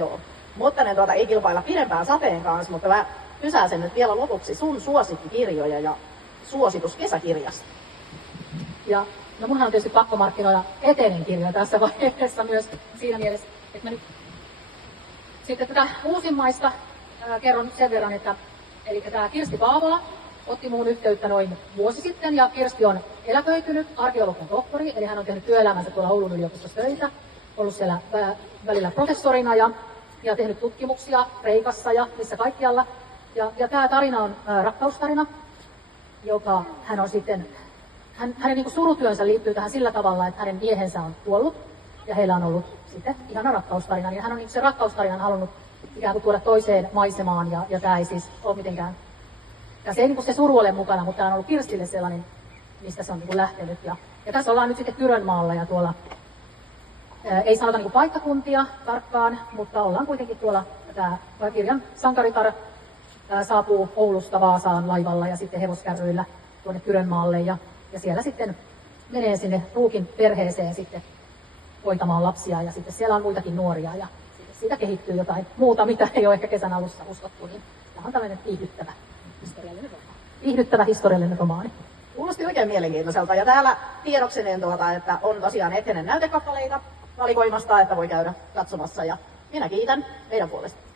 Joo. Mutta ne ei kilpailla pidempään Sateen kanssa, mutta mä kysäsen nyt vielä lopuksi sun suosikkikirjoja ja suositus kesäkirjasta. Ja no munhan on tietysti pakko markkinoida Etenen kirjoja tässä vaiheessa myös siinä mielessä, että mä nyt sitten tätä uusimmaista kerron nyt sen verran, että eli tämä Kirsti Paavola otti muun yhteyttä noin vuosi sitten, ja Kirsti on eläköitynyt arkeologian tohtori, eli hän on tehnyt työelämänsä tuolla Oulun yliopistossa töitä, ollut siellä välillä professorina ja tehnyt tutkimuksia Kreikassa ja missä kaikkialla. Ja tämä tarina on rakkaustarina, joka hän on sitten, hänen niin kuin surutyönsä liittyy tähän sillä tavalla, että hänen miehensä on kuollut ja heillä on ollut sitten ihana rakkaustarina. Ja hän on niin se rakkaustarinan halunnut ikään kuin tuoda toiseen maisemaan, ja tämä ei siis ole mitenkään, ja se ei niin se suru ole mukana, mutta tämä on ollut Kirstille sellainen, mistä se on niin lähtenyt. Ja tässä ollaan nyt sitten Kyrönmaalla, ja tuolla ei sanota niin paikkakuntia tarkkaan, mutta ollaan kuitenkin tuolla, tämä kirjan sankaritar saapuu Oulusta Vaasaan laivalla ja sitten hevoskärryillä tuonne Kyrönmaalle, ja siellä sitten menee sinne Ruukin perheeseen sitten hoitamaan lapsia, ja sitten siellä on muitakin nuoria, ja siitä kehittyy jotain muuta, mitä ei ole ehkä kesän alussa uskottu, niin tämä on tämmöinen viihdyttävä historiallinen romaani. Kuulosti oikein mielenkiintoiselta, ja täällä tiedokseneen että on tosiaan Etenen näytekappaleita valikoimasta, että voi käydä katsomassa, ja minä kiitän meidän puolesta.